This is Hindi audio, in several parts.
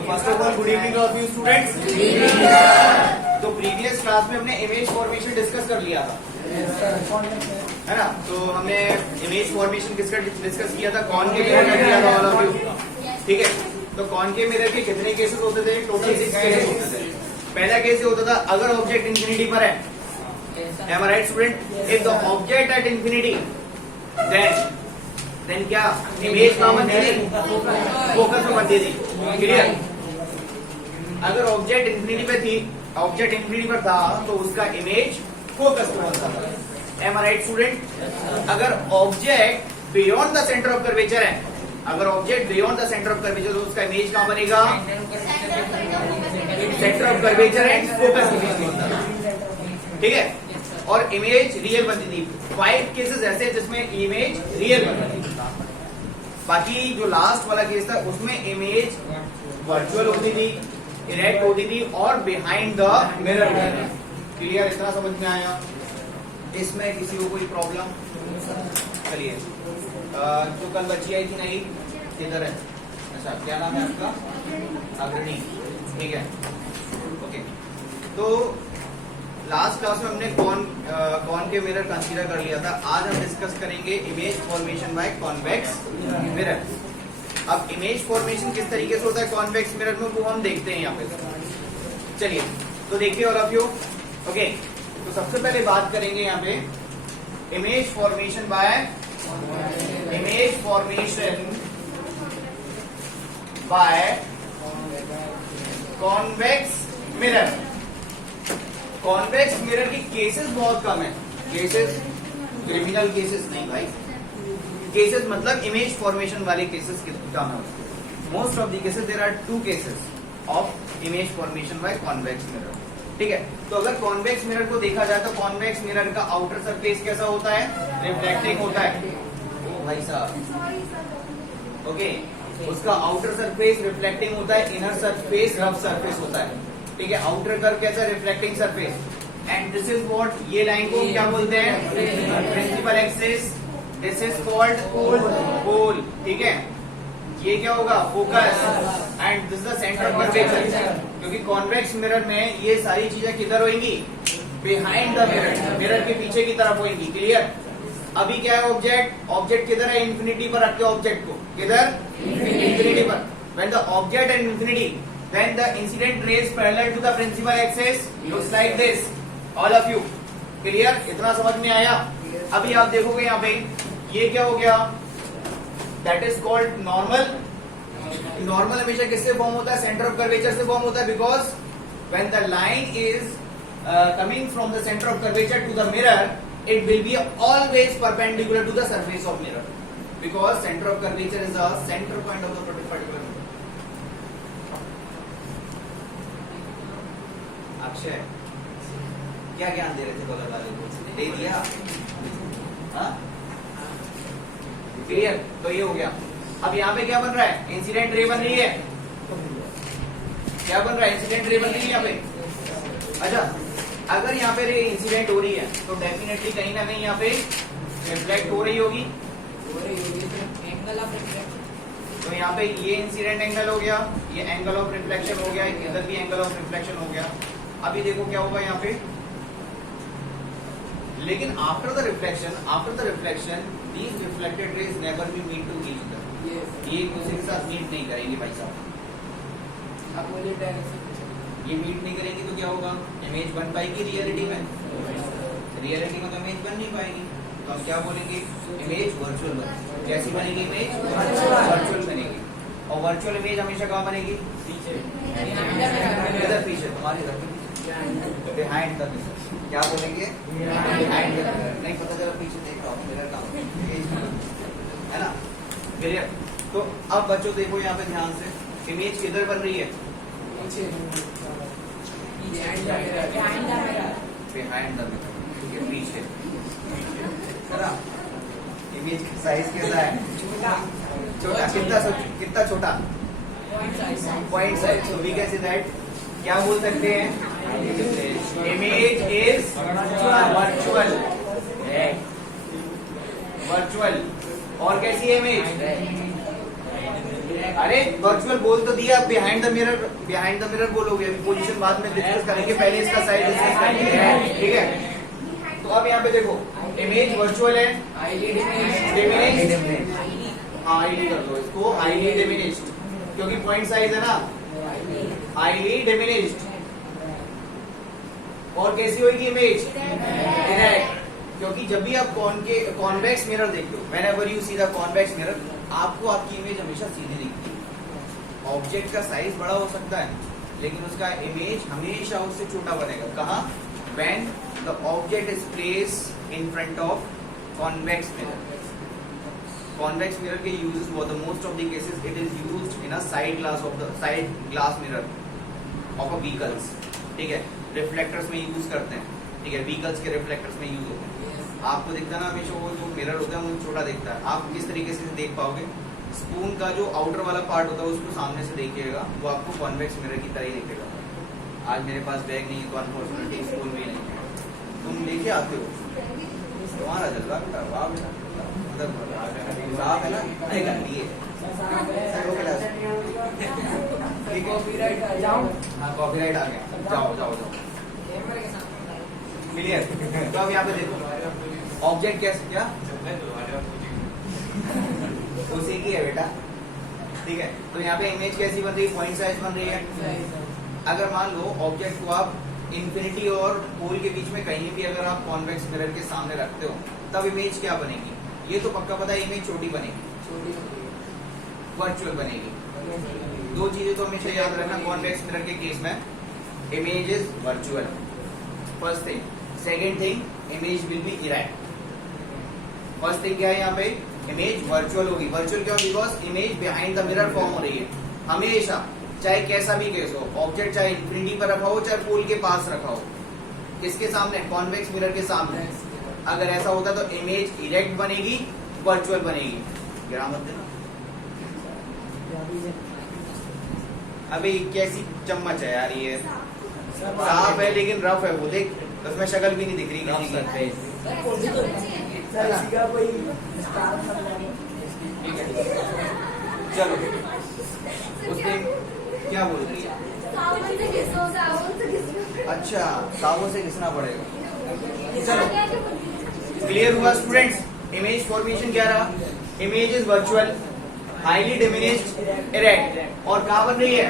तो first of all good evening of you students. तो प्रीवियस क्लास में हमने इमेज फॉर्मेशन डिस्कस कर लिया था, है ना। तो हमने इमेज फॉर्मेशन डिस्कस किया था, कौन के मिरर का किया था ऑल ऑफ यू, ठीक है। तो कौन के मिरर के कितने केसेस होते थे? टोटल 6 केसेस होते थे। पहला केस होता था अगर ऑब्जेक्ट इंफिनिटी पर है, am I right student? If the object at infinity then क्या इमेज कॉमन दे दी, फोकस में दे दी, क्लियर। अगर ऑब्जेक्ट इंफिनिटी पे थी, ऑब्जेक्ट इंफिनिटी पर था तो उसका इमेज फोकस में होता था, am I right स्टूडेंट? अगर object beyond the centre of curvature है, अगर object beyond the centre of curvature तो उसका इमेज कहां बनेगा? Centre of curvature and focus के बीच में होता है, ठीक है। और इमेज रियल बनती थी। 5 केसेस ऐसे हैं जिसमें इमेज रियल बनती थी। बाकी जो लास्ट वाला केस था उसमें इमेज वर्चुअल होती थी, इरेक्ट होती थी और बिहाइंड द मिरर। क्लियर? इतना समझ में आया? इसमें किसी को कोई प्रॉब्लम? चलिए, जो कल बच्ची आई थी नहीं, किधर है? अच्छा, क्या नाम है आपका? अग्रणी, ठीक है, ओके। तो लास्ट क्लास में हमने कौन के मिरर कंसीडर कर लिया था। आज हम डिस्कस करेंगे image formation by convex mirror. अब इमेज फॉर्मेशन किस तरीके से होता है कॉन्वेक्स मिरर में, वो हम देखते हैं यहाँ पे। चलिए, तो देखिए ऑल ऑफ यू, ओके। तो सबसे पहले बात करेंगे यहाँ पे image formation by convex mirror. Convex mirror की केसेस बहुत कम है। केसेस क्रिमिनल केसेस नहीं भाई, केसेस मतलब इमेज फॉर्मेशन वाले केसेस कम है। Most of the cases there are 2 cases of image formation by convex mirror, ठीक है। तो अगर कॉन्वेक्स मिरर को देखा जाए तो कॉन्वेक्स मिरर का आउटर सरफेस कैसा होता है? रिफ्लेक्टिंग होता है। ओ भाई साहब, ओके। उसका आउटर सरफेस रिफ्लेक्टिंग होता है, इनर सरफेस रफ सरफेस होता है, ठीक है। आउटर कर्व कैसा? Reflecting surface. And this is what, ये लाइन को क्या बोलते हैं? Principal axis. This is called pole, ठीक है। ये क्या होगा? Focus. And this the centre of curvature. क्योंकि कॉन्वेक्स मिरर में ये सारी चीजें किधर होंगी? बिहाइंड द मिरर, मिरर के पीछे की तरफ होंगी, क्लियर। अभी क्या है ऑब्जेक्ट किधर है? इंफिनिटी पर रखते ऑब्जेक्ट को, किधर? इंफिनिटी पर। When the object at infinity then the incident rays parallel to the principal axis looks like this, all of you clear? इतना समझ में आया? अभी आप देखोगे यहाँ पे ये क्या हो गया? That is called normal। Normal हमेशा किससे फॉर्म होता है? सेंटर ऑफ कर्वेचर से फॉर्म होता है, because when the line is coming from the center of curvature to the mirror, it will be always perpendicular to the surface of mirror, because center of curvature is the center point of the particular mirror। Akshay, क्या ज्ञान दे रहे थे कलर वाले को? दे दिया? हाँ, क्लियर? तो ये हो गया। अब यहाँ पे क्या बन रहा है? इंसिडेंट रे बन रही है। क्या बन रहा है? इंसिडेंट रे बन रही है यहाँ पे। अच्छा, अगर यहाँ पे रे इंसिडेंट हो रही है तो डेफिनेटली कहीं ना कहीं यहाँ पे रिफ्लेक्ट हो रही होगी। तो यहाँ पे ये इंसिडेंट एंगल हो गया, ये एंगल ऑफ रिफ्लेक्शन हो गया, इधर भी एंगल ऑफ रिफ्लेक्शन हो गया। अभी देखो क्या होगा यहाँ पे, लेकिन after the reflection these reflected rays never be meet to each other. ये एक दूसरे के साथ मीट नहीं करेंगे भाई साहब। ये मीट नहीं करेंगी तो क्या होगा? इमेज बन पाएगी रियलिटी में? रियलिटी में तो इमेज बन नहीं पाएगी। तो हम क्या बोलेंगे? इमेज वर्चुअल बनेगी। कैसी बनेगी इमेज? वर्चुअल बनेगी। और वर्चुअल इमेज हमेशा कहाँ बनेगी? पीछे, इधर पीछे, तुम्हारी इधर बिहाइंड द मिरर। क्या बोलेंगे? Behind the mirror. नहीं पता चला पीछे देख रहा हूँ, मिरर का है ना, क्लियर। तो अब बच्चों देखो यहाँ पे ध्यान से, इमेज किधर बन रही है? बिहाइंड द मिरर, पीछे, है ना। इमेज का साइज कैसा है? छोटा। कितना छोटा? Point size. So we can say that, क्या बोल सकते हैं? Image is virtual. और कैसी है इमेज? अरे वर्चुअल बोल तो दिया, बिहाइंड द मिरर बोलोगे, अभी पोजीशन बाद में डिस्कस करेंगे, पहले इसका साइड डिस्कस करेंगे, ठीक है। तो अब यहाँ पे देखो, इमेज वर्चुअल है, डिमिनिश्ड, हाईली कर दो इसको, हाईली डिमिनिश्ड, क्योंकि पॉइंट साइज है ना, हाईली डिमिनिश्ड। और कैसी होगी इमेज? डायरेक्ट, क्योंकि जब भी आप कॉन्वेक्स मिरर देखते हो, whenever you see the convex mirror, आपको आपकी इमेज हमेशा सीधी दिखती है। ऑब्जेक्ट का साइज बड़ा हो सकता है, लेकिन उसका इमेज हमेशा उससे छोटा बनेगा। कहाँ? When the object is placed in front of convex mirror. Convex mirror के यूजेस बहुत, most of the cases it is used in a side glass mirror of a vehicles, ठीक है। रिफ्लेक्टर्स में यूज करते हैं, ठीक है, व्हीकल्स के रिफ्लेक्टर्स में यूज होते हैं। आपको दिखता है ना हमेशा वो जो मिरर होता है वो छोटा दिखता है। आप किस तरीके से देख पाओगे? स्पून का जो आउटर वाला पार्ट होता है उसको सामने से देखिएगा, वो आपको कॉन्वेक्स मिरर की तरह ही दिखेगा। आज मेरे पास बैग नहीं है तो अनफॉर्चुनेटली स्पून भी नहीं है, तुम लेके आते हो, तुम्हारा जज्बा बेटा, वाह बेटा, मतलब साफ है ना, नहीं कर लिए कॉपीराइट आ गया, जाओ जाओ जाओ, क्लियर। तो अब यहाँ पे देखो, ऑब्जेक्ट कैसे, क्या उसी की है बेटा, ठीक है। तो यहाँ पे इमेज कैसी बन रही है? पॉइंट साइज बन रही है। अगर मान लो ऑब्जेक्ट को आप इन्फिनिटी और पोल के बीच में कहीं भी अगर आप कॉन्वेक्स मिरर के सामने रखते हो, तब इमेज क्या बनेगी? ये तो पक्का पता है, इमेज छोटी बनेगी, वर्चुअल बनेगी। दो चीजें तो हमेशा याद रखना कॉन्वेक्स मिरर के केस में, image is virtual, first thing. Second thing, image will be erect. First thing क्या है यहाँ पे? इमेज वर्चुअल होगी। वर्चुअल क्यों? Because image behind the mirror form हो रही है हमेशा, चाहे कैसा भी केस हो। ऑब्जेक्ट चाहे इन्फिनिटी पर रखा हो, चाहे पोल के पास रखा हो, किसके सामने? कॉन्वेक्स मिरर के सामने। अगर ऐसा होता तो इमेज इरेक्ट बनेगी, वर्चुअल बनेगी। गिरा मत देना। अभी कैसी चम्मच है यार ये, साफ है लेकिन रफ है, वो देख उसमें शक्ल भी नहीं दिख रही किसी की। ठीक है, चलो उसने क्या बोल रही है? अच्छा, साबुन से घिसना पड़ेगा। चलो, क्लियर हुआ स्टूडेंट्स? इमेज फॉर्मेशन क्या रहा? Image is virtual, highly diminished, erect, और कहाँ बन रही है?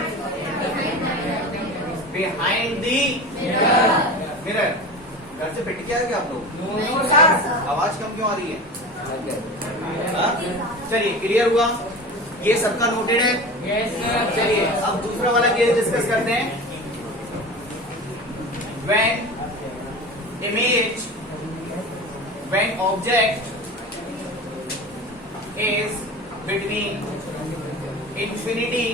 Behind the mirror. घर से पिट के आ गए आप लोग? आवाज कम क्यों आ रही है? चलिए, क्लियर हुआ? ये सबका नोटेड है? चलिए अब दूसरा वाला केस डिस्कस करते हैं। when object is between infinity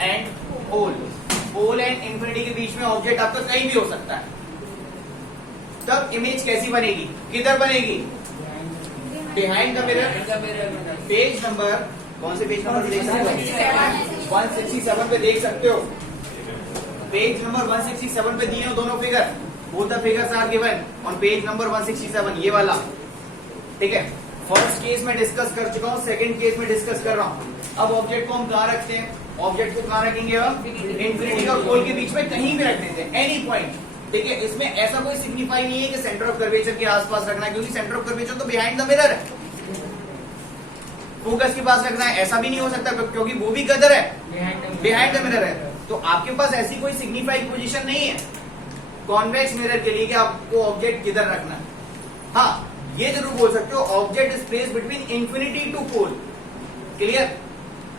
and pole and infinity के बीच में ऑब्जेक्ट आपका कहीं भी हो सकता है, तब इमेज कैसी बनेगी? किधर बनेगी? Behind the mirror. Page number, कौन से पेज नंबर देख सकते हो? 167 पे देख सकते हो। पेज नंबर 167 पे दिए हो दोनों figure, both the figures are given on page number 167, ये वाला, ठीक है। फर्स्ट केस में डिस्कस कर चुका हूँ, सेकंड केस में डिस्कस कर रहा हूँ। अब ऑब्जेक्ट को हम कहाँ रखते हैं? ऑब्जेक्ट को कहाँ रखेंगे हम? इंफिनिटी और पोल के बीच में कहीं भी रख देते हैं, एनी पॉइंट, ठीक है। इसमें ऐसा कोई सिग्निफाई नहीं है कि सेंटर ऑफ कर्वेचर के आसपास रखना है, क्योंकि सेंटर ऑफ कर्वेचर तो बिहाइंड द मिरर है। फोकस के पास रखना है, ऐसा भी नहीं हो सकता, क्योंकि वो भी किधर है? बिहाइंड द मिरर है। तो आपके पास ऐसी कोई सिग्निफाइड पोजीशन नहीं है कॉन्वेक्स मिरर के लिए कि आपको ऑब्जेक्ट किधर रखना है। हाँ, ये जरूर बोल सकते हो object is placed between infinity to pole. Clear?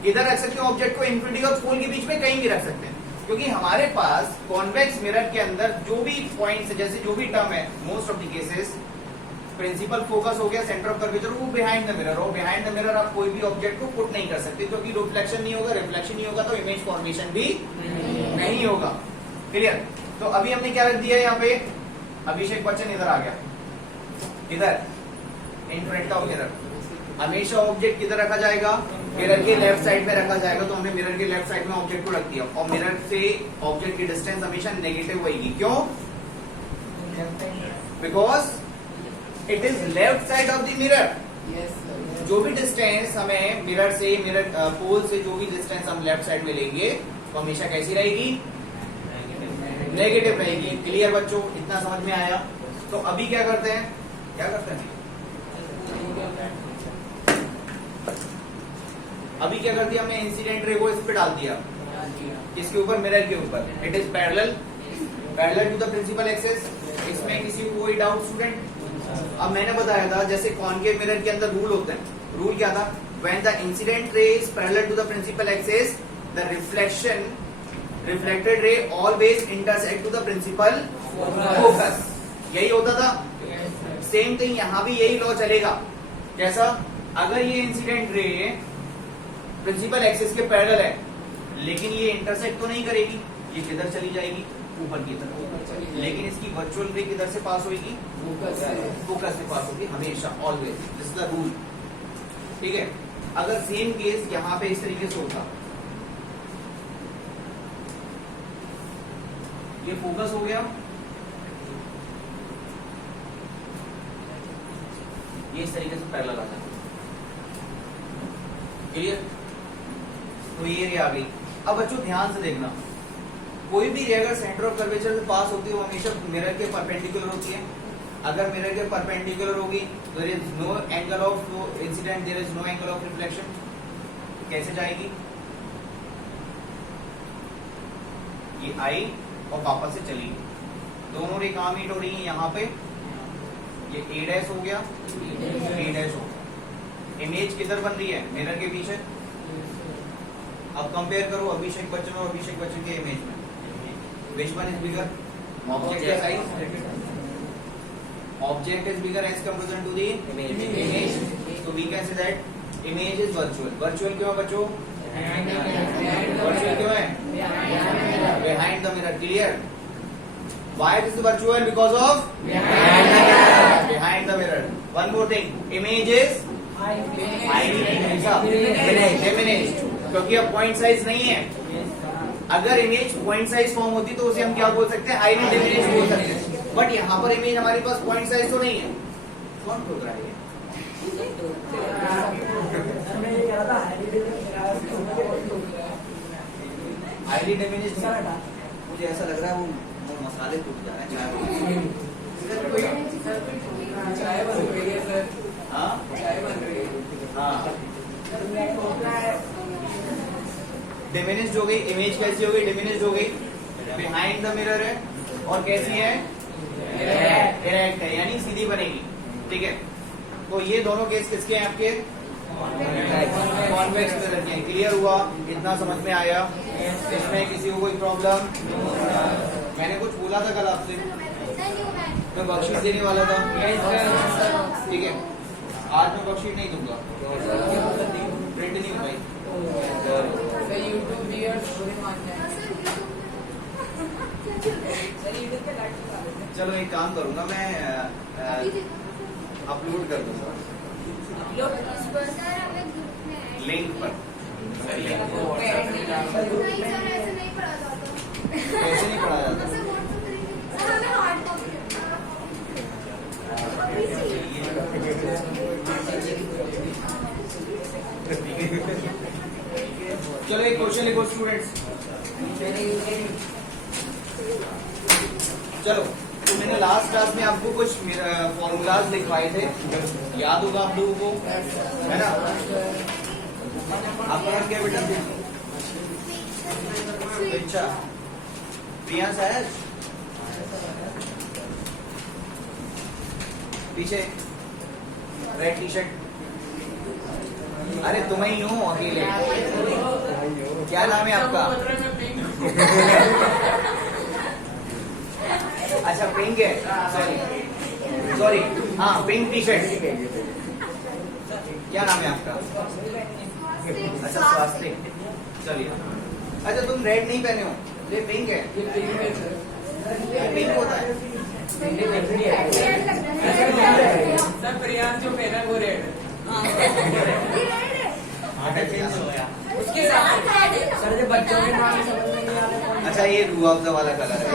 किधर रख सकते हो ऑब्जेक्ट को? इंफिनिटी और पोल के बीच में कहीं भी रख सकते हैं, क्योंकि हमारे पास कॉन्वेक्स मिरर के अंदर जो भी पॉइंट्स, जैसे जो भी टर्म है, most of the cases principal focus हो गया, सेंटर ऑफ कर्वेचर वो बिहाइंड द मिरर, और बिहाइंड द मिरर आप कोई भी ऑब्जेक्ट को पुट नहीं कर सकते, क्योंकि रिफ्लेक्शन नहीं होगा, रिफ्लेक्शन नहीं होगा तो इमेज फॉर्मेशन भी नहीं होगा। क्लियर? तो अभी हमने क्या रख दिया यहाँ पे? अभिषेक बच्चन इधर आ गया, इधर इन फ्रंट ऑफ मिरर। हमेशा ऑब्जेक्ट किधर रखा जाएगा? मिरर के लेफ्ट साइड में रखा जाएगा, तो हमने मिरर के लेफ्ट साइड में ऑब्जेक्ट को रख दिया, और मिरर से ऑब्जेक्ट की डिस्टेंस हमेशा नेगेटिव होगी। क्यों? Because it is left side of the mirror. जो भी डिस्टेंस हमें मिरर से पोल से जो भी डिस्टेंस हम लेफ्ट साइड में लेंगे तो हमेशा कैसी रहेगी? नेगेटिव रहेगी। क्लियर बच्चों, इतना समझ में आया? तो अभी क्या करते हैं, अभी क्या कर दिया हमने, इंसिडेंट रे को इस पे डाल दिया, किसके ऊपर? मिरर के ऊपर। It is parallel to the principal axis. इसमें किसी को कोई डाउट स्टूडेंट? अब मैंने बताया था जैसे कॉनकेव मिरर के अंदर रूल होते हैं। रूल क्या था? When the incident ray is parallel to the principal axis the reflected ray always intersect to the principal focus. यही होता था। सेम थिंग यहां भी यही लॉ चलेगा। कैसा? अगर ये इंसिडेंट रे प्रिंसिपल एक्सिस के पैरेलल है लेकिन ये इंटरसेक्ट तो नहीं करेगी, ये किधर चली जाएगी? ऊपर की तरफ। लेकिन इसकी वर्चुअल रे किधर से पास होगी? फोकस से पास होगी हमेशा, always. This is the rule. ठीक है। अगर सेम केस यहां पे इस तरीके से होता, ये फोकस हो गया, ये इस तरीके से पैरेलल आ जाता। क्लियर? तो ये रे आ गई। अब बच्चों ध्यान से देखना, कोई भी रे अगर सेंटर ऑफ कर्वेचर से पास होती है वो हमेशा मिरर के परपेंडिकुलर होती है। अगर मिरर के परपेंडिकुलर होगी तो there is no angle of incidence, there is no angle of reflection. कैसे जाएगी? ये आई और वापस से चली गई। दोनों रे कहां मीट हो रही है? यहाँ पे। ये ए डैश हो गया, बी डैश हो गया। इमेज किधर बन रही है? मिरर के पीछे। अब कंपेयर करो अभिषेक बच्चन और अभिषेक बच्चन के इमेज में। Which one is bigger? Object is size. Object is bigger as compared to the image. So we can say that image is virtual. Virtual क्यों है बच्चों? Virtual क्यों है? Behind the mirror. Clear? Why it is virtual? Because of behind the mirror. One more thing. Image is diminished. क्योंकि अब पॉइंट साइज नहीं है। अगर इमेज पॉइंट साइज फॉर्म होती तो उसे हम क्या बोल सकते हैं? हाईली डिमिनिश्ड बोल सकते हैं। बट यहाँ पर इमेज हमारे पास पॉइंट साइज तो नहीं है। कौन बोल रहा है ये? Highly diminished. मुझे ऐसा लग रहा है वो मसाले टूट जा रहे हैं चाय बन रही है सर। हाँ डिमिनिश्ड हो गई। इमेज कैसी हो गई? डिमिनिश्ड हो गई। बिहाइंड द मिरर है और कैसी है? इरेक्ट है, यानी सीधी बनेगी। ठीक है। तो ये दोनों केस किसके हैं आपके? कॉन्वेक्स मिरर के हैं। क्लियर हुआ? इतना समझ में आया? इसमें किसी को कोई प्रॉब्लम? मैंने कुछ बोला था कल आपसे, मैं बख्शीश देने वाला था। ठीक है। आज मैं बख्शीश नहीं दूंगा, प्रिंट नहीं हो पाई। चलो एक काम करूंगा मैं, अपलोड कर दूंगा लिंक पर। कैसे नहीं पढ़ा जाता? चलो एक क्वेश्चन लिखो स्टूडेंट्स। चलो तो मैंने लास्ट क्लास में आपको कुछ फॉर्मूलाज लिखवाए थे, याद होगा आप लोगों को, है ना? आपका नाम क्या बेटा? अच्छा, प्रिया साहब पीछे रेड टी शर्ट। अरे तुम ही हो अकेले। क्या नाम है आपका? अच्छा पिंक है, सॉरी हाँ पिंक टी शर्ट। क्या नाम है आपका? अच्छा स्वास्थ्य। चलिए। अच्छा तुम रेड नहीं पहने हो, ये पिंक है। ये पिंक होता है। सर प्रियांश जो पहना वो रेड। उसके साथ सर जो बच्चों के नाम समझ में नहीं आ रहा। अच्छा ये रुआवजा वाला कलर है।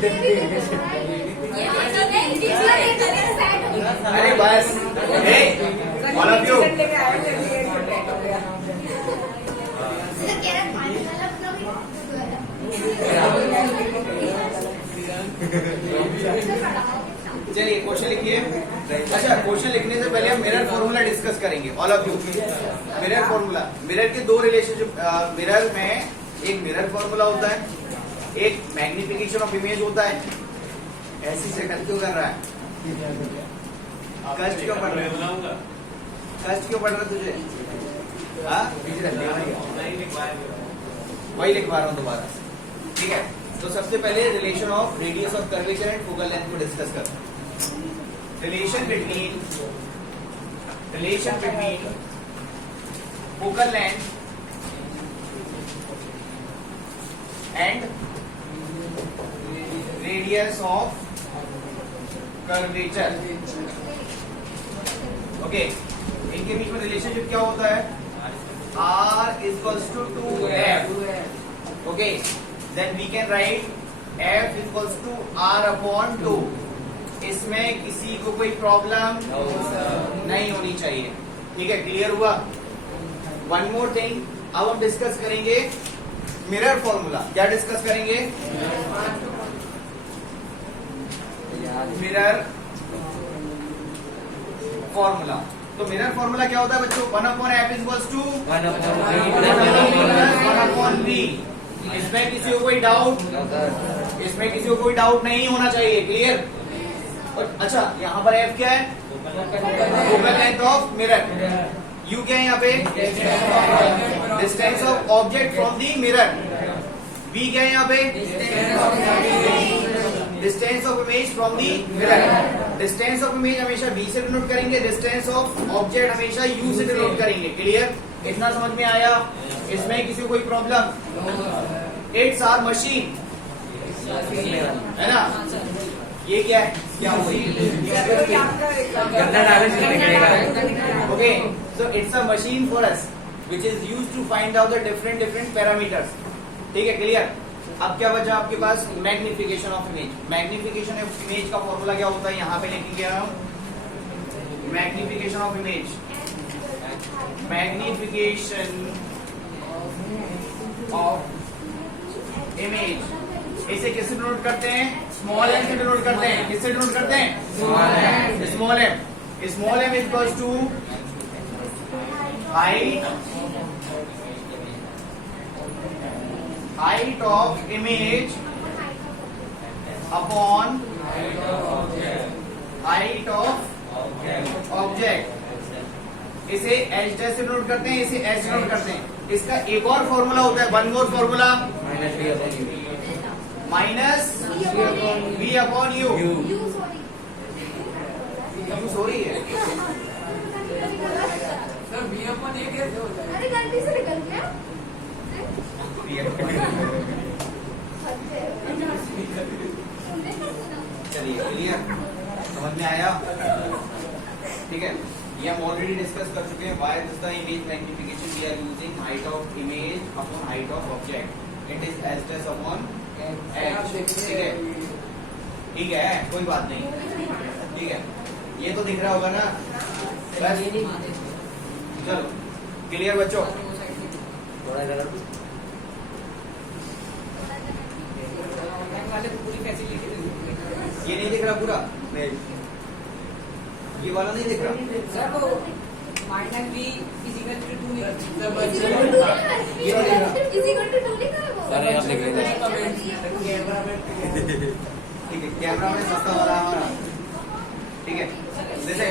अरे बस, ऑल ऑफ यू, चलिए क्वेश्चन लिखिए। अच्छा, क्वेश्चन लिखने से पहले हम मिरर फॉर्मूला डिस्कस करेंगे। All of you, mirror formula, mirror के दो रिलेशनशिप, मिरर में एक मिरर फॉर्मूला होता है, एक मैग्निफिकेशन ऑफ इमेज होता है। ऐसी सेटअप क्यों कर रहा है? कष्ट क्यों पड़ रहा है? कष्ट क्यों पड़ रहा है तुझे? हाँ, वही लिखवा रहा हूँ दोबारा। ठीक है, तो सबसे पहले relation of radius of curvature and focal length को डिस्कस करते हैं। Relation between focal length and radius of curvature. Okay, इनके बीच में रिलेशनशिप क्या होता है? R equals to 2F. Okay, then we can write F equals to R upon 2. इसमें किसी को कोई प्रॉब्लम नहीं होनी चाहिए। ठीक है, क्लियर हुआ? वन मोर थिंग, अब हम डिस्कस करेंगे मिरर फॉर्मूला। क्या डिस्कस करेंगे? Mirror formula. तो मिरर फॉर्मूला क्या होता है बच्चों? 1/f equals to 1/v। इसमें किसी को कोई डाउट, नहीं होना चाहिए। क्लियर? अच्छा, यहाँ पर f क्या है? Focal length of mirror. u क्या है यहाँ पे? Distance of object from the mirror. v क्या है यहाँ पे? Distance of image from the mirror. Distance of image हमेशा v से डिनोट करेंगे, डिस्टेंस ऑफ ऑब्जेक्ट हमेशा u से डिनोट करेंगे। क्लियर? इतना समझ में आया? इसमें किसी को कोई प्रॉब्लम? इट्स आर मशीन, है ना? ये क्या है? क्या हो रही है? Okay, so it's a machine for us which is used to find out the different parameters. ठीक है, क्लियर? अब क्या बचा आपके पास? Magnification of image. Magnification of image का फॉर्मूला क्या होता है? यहाँ पे लिखेंगे हम magnification of image. Magnification of image इसे किससे डिनोट करते हैं? स्मॉल एम से डिनोट करते हैं। किससे डिनोट करते हैं? Small M. Small M equals to height of image upon height of object। इसे h डैश से डिनोट करते हैं, इसे h डिनोट करते हैं। इसका एक और फॉर्मूला होता है, one more formula, minus v upon u। Sorry है, अरे गलती से निकल गया। चलिए, क्लियर? समझ में आया? ठीक है, ये हम ऑलरेडी डिस्कस कर चुके हैं। Why is the image magnification we are using height of image upon height of object. It is H dash upon H. ठीक है, ठीक है, कोई बात नहीं। ठीक है, ये तो दिख रहा होगा ना? बस चलो, क्लियर बच्चों? ये नहीं दिख रहा पूरा? नहीं, ये वाला नहीं दिख रहा? ठीक है, कैमरा में सस्ता वाला हमारा। ठीक है, जैसे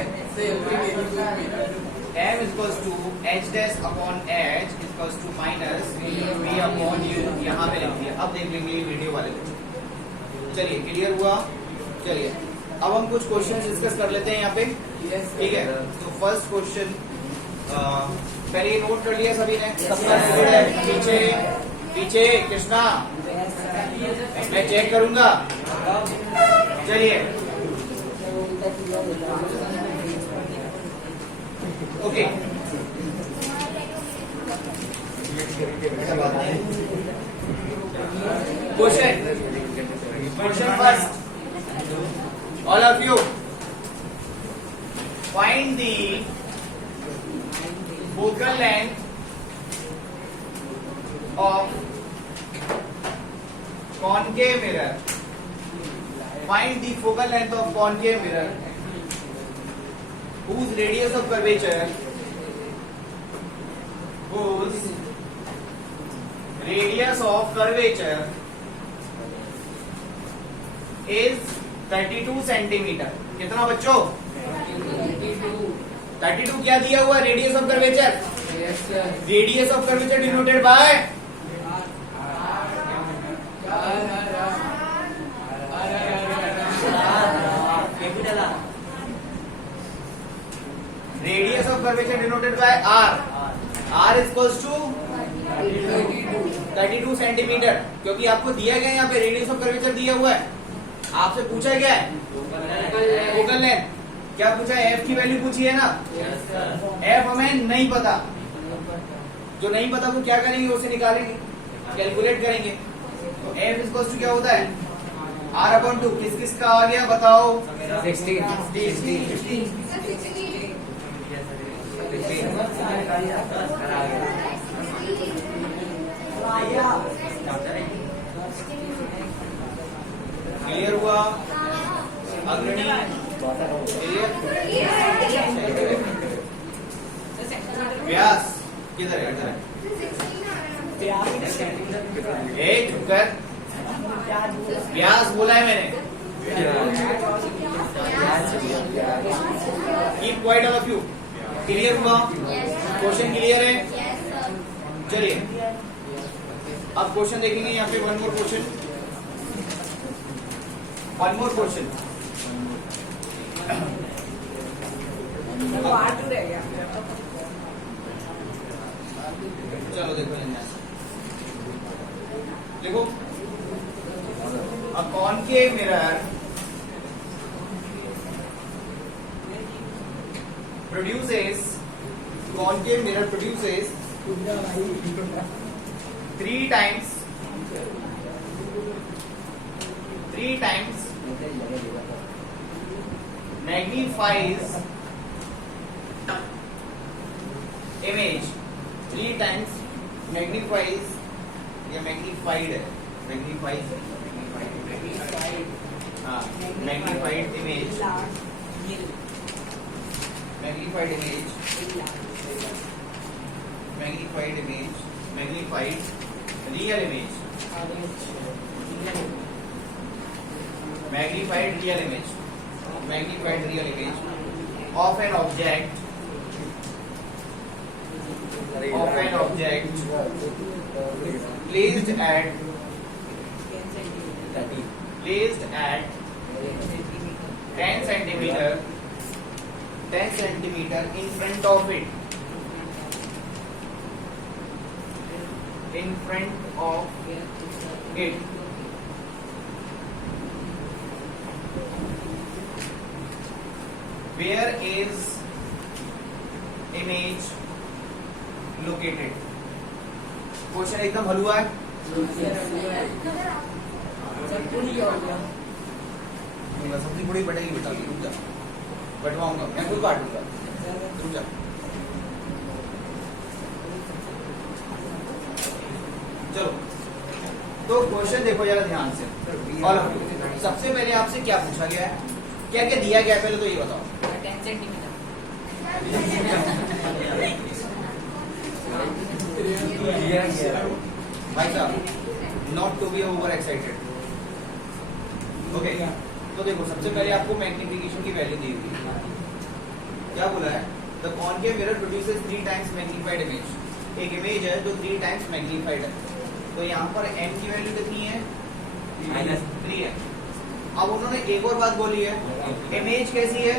m equals to h dash upon h equals to minus v upon u। यहाँ पे लिख दिया। अब देख लेंगे ये वीडियो वाले। चलिए, क्लियर हुआ? चलिए, अब हम कुछ क्वेश्चन डिस्कस कर लेते हैं यहाँ पे। ठीक है, तो फर्स्ट क्वेश्चन पहले ये नोट कर लिया सभी ने? सबका नोट है पीछे? पीछे कृष्णा, मैं चेक करूंगा। चलिए, okay, question All of you, find the focal length of concave mirror. Find the focal length of concave mirror whose radius of curvature is 32 centimetre. कितना बच्चों? 32 क्या दिया हुआ? Radius of curvature. Radius of curvature denoted by radius of curvature denoted by R. R equals to 32 centimetre. क्योंकि आपको दिया गया यहाँ पे रेडियस ऑफ कर्वेचर दिया हुआ है. आपसे पूछा क्या है? Focal length. क्या पूछा है? एफ की वैल्यू पूछी है ना. एफ हमें नहीं पता. जो नहीं पता वो क्या करेंगे? उसे निकालेंगे, कैलकुलेट करेंगे. तो एफ इक्वल्स टू क्या होता है? R upon 2. किस किस का आ गया बताओ? 16. क्लियर हुआ? अग्रणी क्लियर? व्यास किधर है? इधर है. एक कर व्यास बोला है मैंने. Keep quiet all of you. Clear हुआ? क्वेश्चन क्लियर है? चलिए अब क्वेश्चन देखेंगे. यहाँ पे वन मोर क्वेश्चन. चलो देखो देखो. A concave mirror produces 3 times magnifies image. 3 times magnifies या magnified है. magnified image real image of an object placed at 10 centimeter in front of it. Where is image located? Question एकदम हलवा है. सबसे बड़ी बटेगी बेटा. रुक जा, बटवाऊंगा मैं, खुद काटूंगा. रुक जा. चलो तो क्वेश्चन देखो जरा ध्यान से. और सबसे पहले आपसे क्या पूछा गया है? क्या क्या दिया गया है? पहले तो ये बताओ. 10 सेंटीमीटर. भाई साहब, not to be over excited. Okay, तो देखो सबसे पहले आपको मैग्निफिकेशन की वैल्यू दी हुई. क्या बोला है? The concave mirror produces 3 times magnified image. एक इमेज है जो 3 टाइम्स मैग्नीफाइड है. तो यहाँ पर m की वैल्यू कितनी है? -3 है. अब उन्होंने एक और बात बोली है, इमेज कैसी है?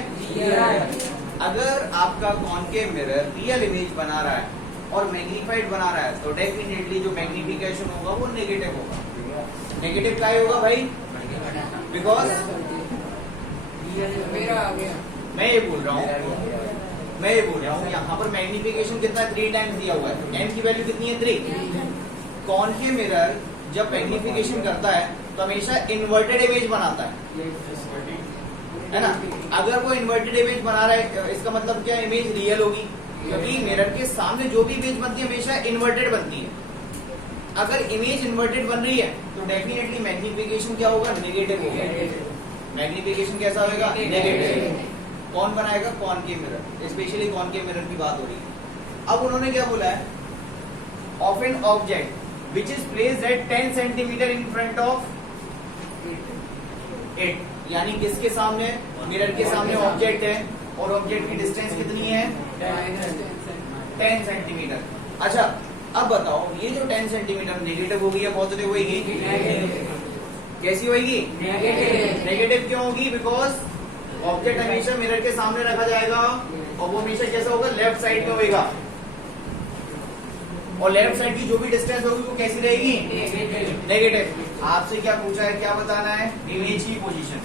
अगर आपका कॉनकेव मिरर रियल इमेज बना रहा है और मैग्नीफाइड बना रहा है तो डेफिनेटली जो मैग्निफिकेशन होगा वो नेगेटिव होगा. नेगेटिव क्या होगा भाई? बिकॉज मैं ये बोल रहा हूँ यहाँ पर मैग्निफिकेशन कितना? 3 टाइम्स दिया हुआ है. m की वैल्यू कितनी है? 3. कॉनकेव मिरर जब मैग्निफिकेशन करता है तो हमेशा इन्वर्टेड इमेज बनाता है. है ना। अगर वो इन्वर्टेड इमेज बना रहा है इसका मतलब क्या, इमेज रियल होगी, क्योंकि मिरर के सामने जो भी इमेज बनती है हमेशा इन्वर्टेड बनती है। अगर इमेज इन्वर्टेड बन रही है तो डेफिनेटली मैग्निफिकेशन क्या होगा, नेगेटिव होगा। मैग्निफिकेशन कैसा होगा, नेगेटिव। कौन बनाएगा, concave mirror, specially concave mirror की बात हो रही है। अब उन्होंने क्या बोला है, of an object which is placed at 10 centimetre in front of it, यानी किसके सामने, मिरर के सामने ऑब्जेक्ट है और ऑब्जेक्ट की डिस्टेंस कितनी है, 10 सेंटीमीटर। अच्छा अब बताओ ये जो 10 सेंटीमीटर नेगेटिव होगी या पॉजिटिव होगी, कैसी होगी, नेगेटिव क्यों होगी, बिकॉज ऑब्जेक्ट हमेशा मिरर के सामने रखा जाएगा और वो हमेशा कैसा होगा, लेफ्ट साइड में होगा, और लेफ्ट साइड की जो भी डिस्टेंस होगी वो कैसी रहेगी, नेगेटिव। आपसे क्या पूछा है, क्या बताना है, इमेज की position,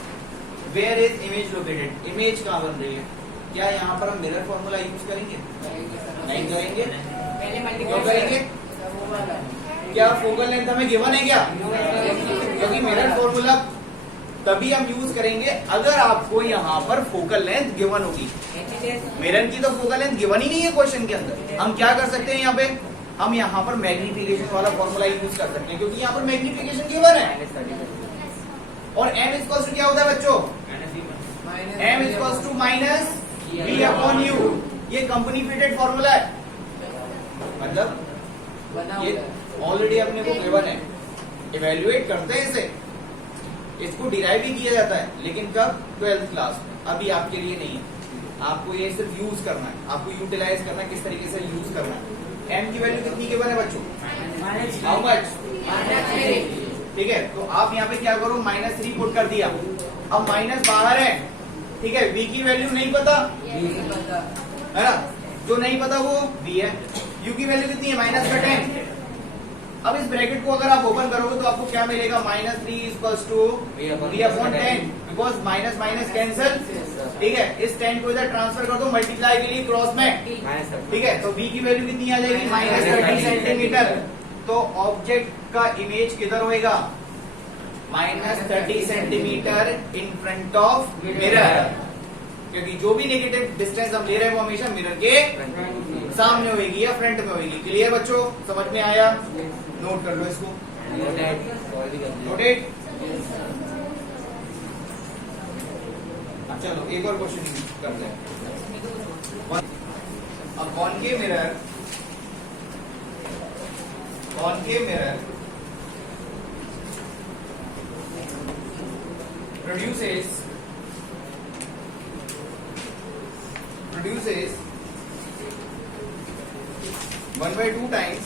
where is image located, image कहाँ बन रही है। क्या यहाँ पर हम मिरर फॉर्मूला यूज करेंगे, नहीं करेंगे, क्यों करेंगे, क्या फोकल लेंथ हमें गिवन है क्या, क्योंकि मिरर फॉर्मूला तभी हम यूज करेंगे अगर आपको यहाँ पर फोकल लेंथ गिवन होगी। मिरर की तो फोकल लेंथ गिवन ही नहीं है क्वेश्चन के अंदर। हम क्या कर सकते हैं यहाँ पे, हम यहाँ पर मैग्निफिकेशन वाला फॉर्मूला यूज कर सकते हैं, क्योंकि यहाँ पर मैग्निफिकेशन गिवन है। और m इक्वल्स टू क्या होता है बच्चों, m equals to minus v upon u, ये कंपनी फिटेड फॉर्मूला है, मतलब ये ऑलरेडी अपने को गिवन है, इवेल्युएट करते हैं इसे, इसको डिराइव भी किया जाता है, लेकिन कब, 12th क्लास में, अभी आपके लिए नहीं है। आपको ये सिर्फ यूज करना है, आपको यूटिलाइज करना है, किस तरीके से यूज करना है। m की वैल्यू कितनी गिवन है बच्चों, हाउ मच, ठीक है। तो आप यहाँ पे क्या करो, -3 पुट कर दिया, अब माइनस बाहर है, ठीक है। v की वैल्यू नहीं पता है ना, जो नहीं पता वो v है। u की वैल्यू कितनी है, -10। अब इस ब्रैकेट को अगर आप ओपन करोगे तो आपको क्या मिलेगा, -3 equals to v upon 10, because minus minus cancel, ठीक है। इस 10 को इधर ट्रांसफर कर दो मल्टीप्लाई के लिए क्रॉस में, ठीक है। तो v की वैल्यू कितनी आ जाएगी, -30 सेंटीमीटर। तो ऑब्जेक्ट का इमेज किधर होएगा, -30 centimetre in front of mirror, क्योंकि जो भी नेगेटिव डिस्टेंस हम ले रहे हैं वो हमेशा मिरर के सामने होगी या फ्रंट में होगी। क्लियर बच्चों, समझ में आया, नोट कर लो इसको, नोटेड। चलो एक और क्वेश्चन करते हैं। अब concave mirror produces 1/2 times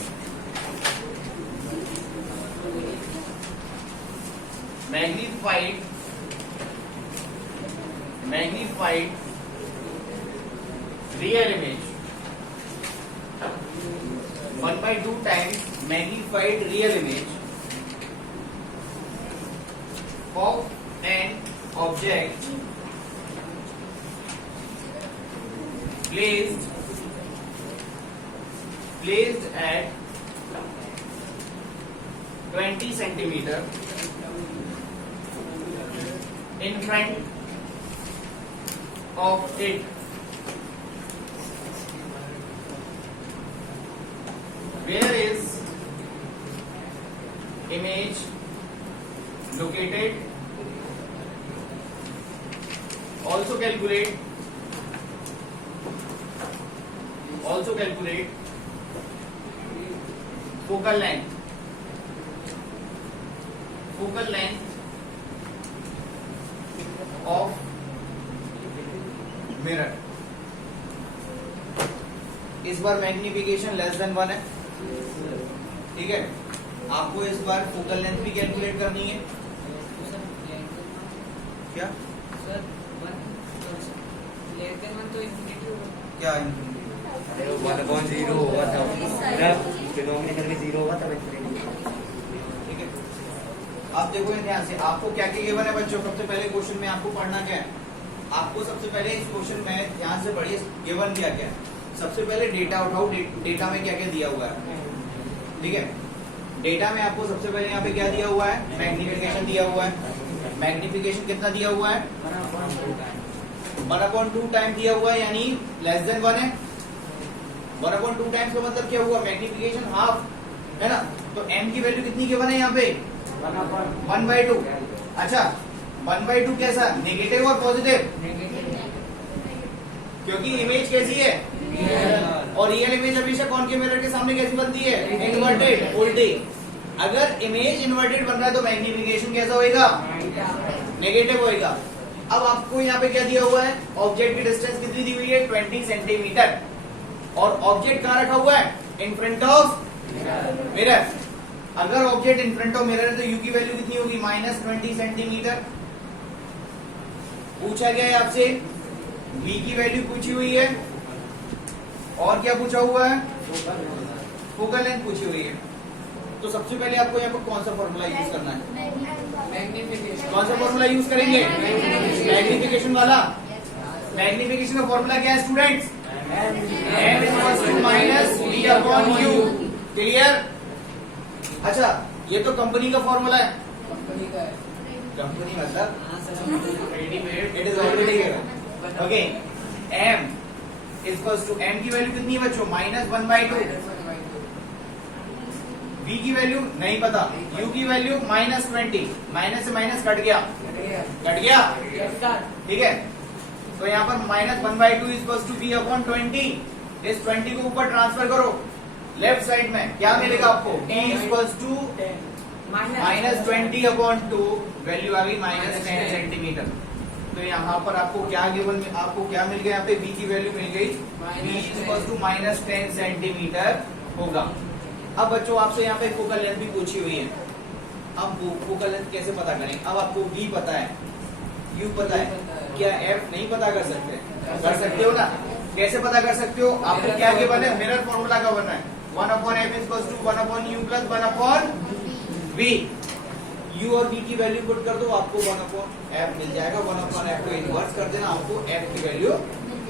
magnified real image, 1/2 times magnified real image of an object placed at 20 centimeter in front of it, where is image located. Also calculate focal length of mirror. इस बार मैग्निफिकेशन लेस देन 1 है, ठीक है। आपको इस बार फोकल लेंथ भी कैलकुलेट करनी है, क्या क्या अरे 1/0 होगा तब डिनोमिनेटर में 0 होगा तब ठीक है। आप देखो ध्यान से, आपको क्या क्या गिवन है बच्चों। सबसे पहले क्वेश्चन में आपको पढ़ना क्या है, आपको सबसे पहले इस क्वेश्चन में ध्यान से पढ़िए गिवन क्या क्या है। सबसे पहले डेटा उठाओ, डेटा में क्या क्या दिया हुआ है, ठीक है। डेटा में आपको सबसे पहले यहाँ पे क्या दिया हुआ है, मैग्निफिकेशन दिया हुआ है, मैग्निफिकेशन कितना दिया हुआ है? 1/2 टाइम दिया हुआ है, यानी लेस देन 1 है। 1/2 टाइम्स का मतलब क्या हुआ? मैग्निफिकेशन हाफ है ना। तो m की वैल्यू कितनी गिवन है यहाँ पे? 1/2। अच्छा 1/2 कैसा? नेगेटिव और पॉजिटिव? क्योंकि इमेज कैसी है? और रियल इमेज हमेशा कॉनकेव मिरर के सामने कैसी बनती है? इन्वर्टेड, उल्टी। अगर इमेज इन्वर्टेड बन रहा है तो मैग्निफिकेशन कैसा होएगा? नेगेटिव होएगा। अब आपको यहाँ पे क्या दिया हुआ है? ऑब्जेक्ट की डिस्टेंस कितनी दी हुई है? 20 सेंटीमीटर। और ऑब्जेक्ट कहाँ रखा हुआ है? In front of mirror. अगर object in front of mirror है तो यू की वैल्यू कितनी होगी? -20 सेंटीमीटर। पूछा गया है आपसे, v की वैल्यू पूछी हुई है, और क्या पूछा हुआ है? फोकल लेंथ पूछी हुई है। तो सबसे पहले आपको यहाँ पर कौन सा फॉर्मूला यूज करना है? कौन सा फॉर्मूला यूज करेंगे? मैग्निफिकेशन वाला। मैग्निफिकेशन का फॉर्मूला क्या है स्टूडेंट्स? m-v/u। क्लियर? अच्छा ये तो कंपनी का फॉर्मूला है। कंपनी मतलब it is already given. Okay m equals to m की वैल्यू कितनी है बच्चों? -1/2। v की वैल्यू नहीं पता, u की वैल्यू -20। माइनस से माइनस कट गया, कट गया, ठीक है। तो यहाँ पर -1/2 इक्वल्स टू v/20। इस 20 को ऊपर ट्रांसफर करो लेफ्ट साइड में, क्या मिलेगा आपको? t इक्वल्स टू -20/2, वैल्यू आ गई -10 सेंटीमीटर। तो यहाँ पर आपको क्या गिवन, आपको क्या मिल गया? यहाँ पे v की वैल्यू मिल गई, v इक्वल्स टू -10 सेंटीमीटर होगा। अब बच्चों आपसे यहाँ पे फोकल लेंथ भी पूछी हुई है। अब फोकल लेंथ कैसे पता करें? अब आपको v पता है, u पता है, क्या f नहीं पता कर सकते? कर सकते हो ना। कैसे पता कर सकते हो? आपको क्या गिवन है? मिरर फॉर्मूला का बनना है। 1/f equals to 1/u plus 1/v। u और v की वैल्यू पुट कर दो, आपको 1/f मिल जाएगा। 1/f को इनवर्स कर देना, आपको f की वैल्यू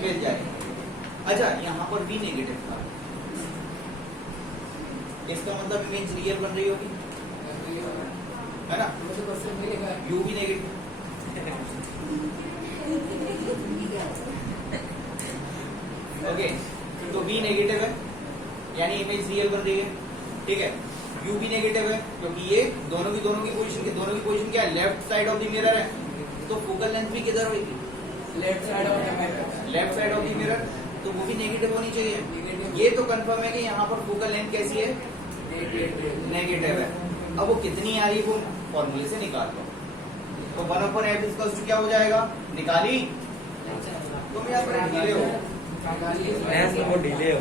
मिल जाएगी। अच्छा यहाँ पर v नेगेटिव था, इसका मतलब इमेज रियल बन रही होगी, है ना। u भी नेगेटिव, ओके तो v नेगेटिव है यानी इमेज रियल बन रही है, ठीक है। u भी नेगेटिव है क्योंकि ये दोनों की पोजीशन क्या है? Left side of the mirror है। तो फोकल लेंथ भी किधर होगी? Left side of the mirror, तो वो भी नेगेटिव होनी चाहिए। ये तो कंफर्म है कि यहाँ पर फोकल लेंथ कैसी है? नेगेटिव है। अब वो कितनी आ रही है वो फॉर्मूले से निकाल लो। तो 1/f इक्वल्स टू क्या हो जाएगा? निकाली? तुम यहाँ पर ढीले हो,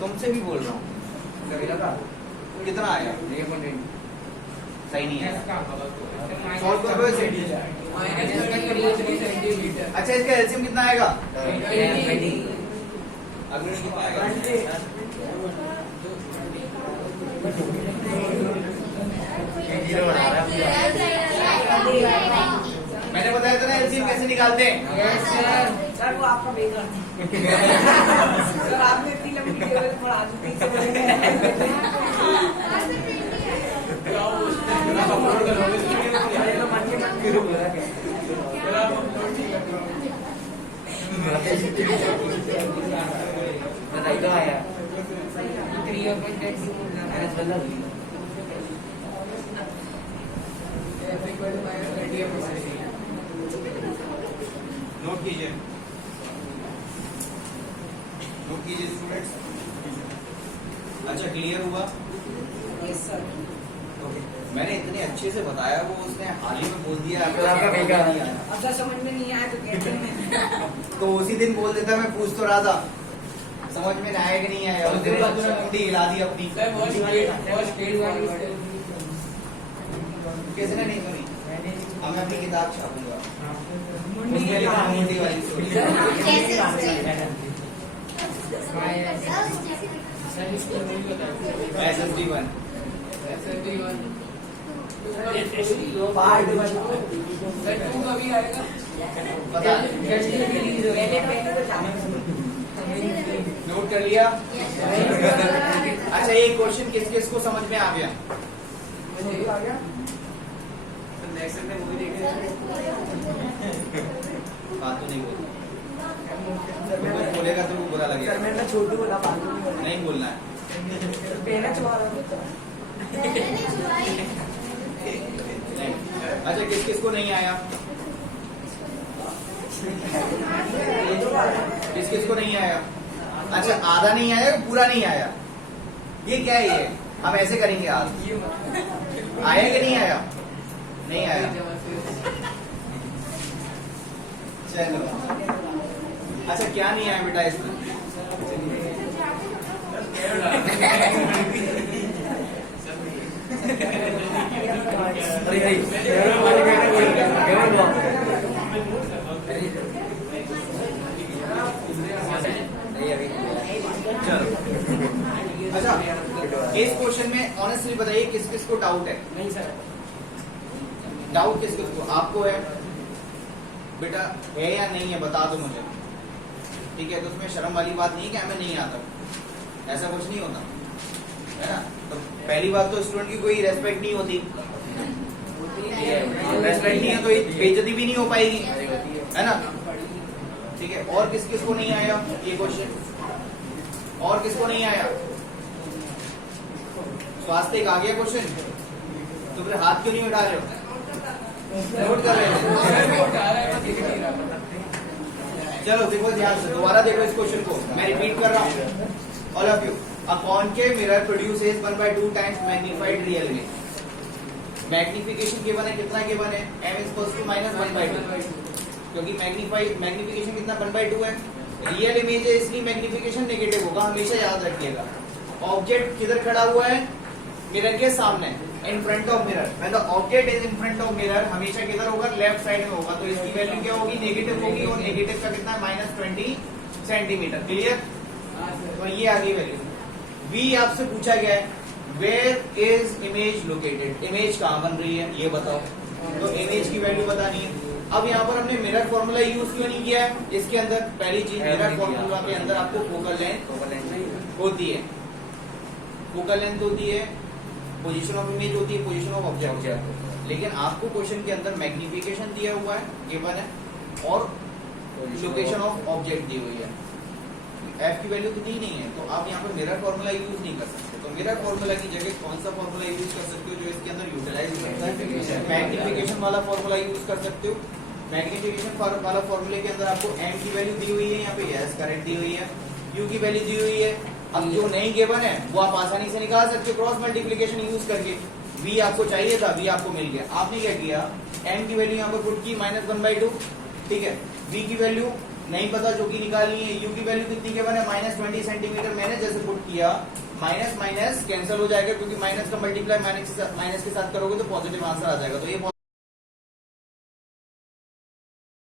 तुमसे भी बोल रहा हूँ। कितना आया? सही नहीं है। सॉल्व करो इसे। अच्छा इसका एलसीएम कितना आएगा? अग्रणी कितना आएगा? मैंने बताया था ना एलसीएम कैसे निकालते हैं। सर वो आपका बेकार सर आपने इतनी लंबी टेबल पढ़ा दी नोट कीजिए, नोट कीजिए स्टूडेंट्स। अच्छा क्लियर हुआ? Yes sir. ओके मैंने इतने अच्छे से बताया, वो उसने हाल ही में बोल दिया अगर समझ में नहीं आया तो कहते हैं। तो उसी दिन बोल देता, मैं पूछ तो रहा था समझ में आया कि नहीं आया, उस दिन मुंडी हिला दी अपनी। किसने नहीं सुनी? अब मैं अपनी किताब छापूंगा, उसमें लिखा मुंडी वाली स्टोरी। SSD1 पता नोट कर लिया? अच्छा एक क्वेश्चन किस किस को समझ में आ गया? बात तो नहीं बोलना, कुछ बोलेगा तो बुरा सर लगेगा। मैंने छोटू बोला, फालतू नहीं बोला। नहीं बोलना है। पेना चुरा रहा नहीं। अच्छा, किस किस को नहीं आया? किस किस को नहीं आया? अच्छा, आधा नहीं आया, पूरा नहीं आया। ये क्या है ये? हम ऐसे करेंगे आज। आया कि नहीं आया? नहीं आया। चलो, अच्छा क्या नहीं आया बेटा इसमें? चलो, अच्छा इस क्वेश्चन में ऑनेस्टली बताइए किस किस को डाउट है? नहीं सर, डाउट किस किस को? आपको है बेटा, है या नहीं है? बता दो मुझे। ठीक है, तो उसमें शर्म वाली बात नहीं है कि हमें नहीं आता, ऐसा कुछ नहीं होता है ना। तो पहली बात तो स्टूडेंट की कोई रेस्पेक्ट नहीं होती, रेस्पेक्ट नहीं है तो बेइज्जती भी नहीं हो पाएगी, है ना। ठीक है, और किस किस को नहीं आया ये क्वेश्चन? और किसको नहीं आया? स्वास्थ्य का आ गया क्वेश्चन, तो फिर हाथ क्यों नहीं उठा रहे हो? नोट कर रहे हो? चलो देखो ध्यान से, दोबारा देखो इस क्वेश्चन को, मैं रिपीट कर रहा हूँ all of you. A concave mirror produces 1/2 times magnified real image. Magnification given है, कितना गिवन है? m इक्वल्स टू -1/2, क्योंकि मैग्निफिकेशन कितना 1/2 है। रियल इमेज है इसलिए मैग्निफिकेशन नेगेटिव होगा, हमेशा याद रखिएगा। ऑब्जेक्ट किधर खड़ा हुआ है? मिरर के सामने, इन front of mirror. When the object is in front of mirror, हमेशा किधर होगा? लेफ्ट साइड में होगा। तो इसकी वैल्यू क्या होगी? नेगेटिव होगी, और नेगेटिव का कितना? -20 सेंटीमीटर। क्लियर? तो ये आ गई वैल्यू। V आपसे पूछा गया है, where is image located? Image कहाँ बन रही है ये बताओ। तो इमेज की वैल्यू बतानी है। अब यहाँ पर हमने मिरर फॉर्मूला यूज क्यों नहीं किया है? इसके अंदर पहली चीज, मिरर फॉर्मूला के अंदर आपको फोकल लेंथ होती है, फोकल लेंथ होती है, पोजीशन ऑफ इमेज होती है, पोजीशन ऑफ ऑब्जेक्ट। लेकिन आपको क्वेश्चन के अंदर मैग्निफिकेशन दिया हुआ है, गिवन है, और लोकेशन ऑफ ऑब्जेक्ट दी हुई है। एफ की वैल्यू तो दी नहीं है, तो आप यहाँ पर मिरर फॉर्मूला यूज नहीं कर सकते। तो मिरर फॉर्मूला की जगह कौन सा फॉर्मूला यूज कर सकते हो जो इसके अंदर यूटिलाइज करता है? मैग्निफिकेशन वाला फॉर्मूला यूज कर सकते हो। मैग्निफिकेशन वाला फॉर्मूले के अंदर आपको m की वैल्यू दी हुई है, यहाँ पे यस करेक्ट दी हुई है, u की वैल्यू दी हुई है। अब जो नहीं गिवन है वो आप आसानी से निकाल सकते हो क्रॉस मल्टीप्लीकेशन यूज करके। v आपको चाहिए था, v आपको मिल गया। आपने क्या किया? m की वैल्यू यहाँ पर पुट की -1/2, ठीक है। v की वैल्यू नहीं पता जो कि निकालनी है। u की वैल्यू कितनी गिवन है? -20 सेंटीमीटर। मैंने जैसे पुट किया, माइनस माइनस कैंसिल हो जाएगा, क्योंकि माइनस का मल्टीप्लाई माइनस के साथ करोगे तो पॉजिटिव आंसर आ जाएगा। तो ये